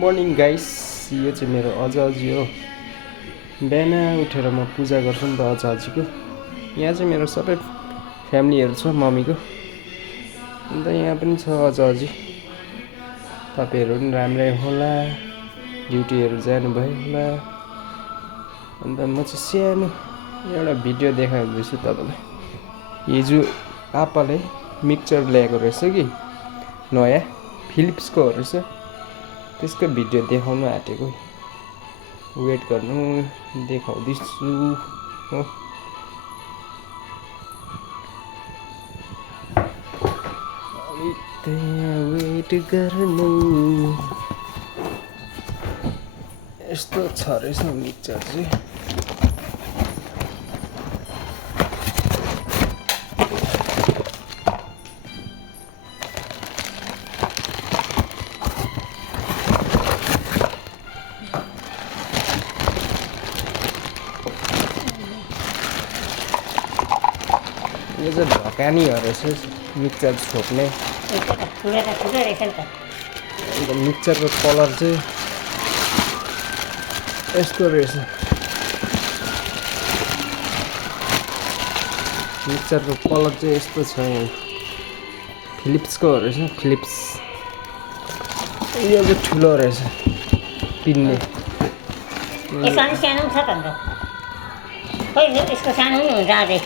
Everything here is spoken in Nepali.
मर्निङ गाइस, यो चाहिँ मेरो अजाजी हो। बिहान उठेर म पूजा गर्छु नि त अजाजीको। यहाँ चाहिँ मेरो सबै फ्यामिलीहरू छ मम्मीको, अन्त यहाँ पनि छ अजाजी। तपाईँहरू पनि राम्रै होला, ड्युटीहरू जानुभयो होला। अन्त म चाहिँ सानो एउटा भिडियो देखाउँदैछु तपाईँलाई। हिजो आप्पाले मिक्सचर ल्याएको रहेछ कि नयाँ फिलिप्सको हो रहेछ, त्यसको भिडियो देखाउनु आँटेको। वेट गर्नु, देखाउँदैछु हो। त्यहाँ वेट गर्नु, यस्तो छ रहेछ मिक्सचर चाहिँ। यो चाहिँ ढकानी हो रहेछ मिक्सचर छोप्ने। अन्त मिक्सचरको कलर चाहिँ यस्तो रहेछ। मिक्सचरको कलर चाहिँ यस्तो छ। यहाँ फिलिप्सको हो रहेछ, फिलिप्स। यो चाहिँ ठुलो रहेछ पिन्ने। सानो छ त अन्त, खोइ यसको सानो नि हुन्छ अझै।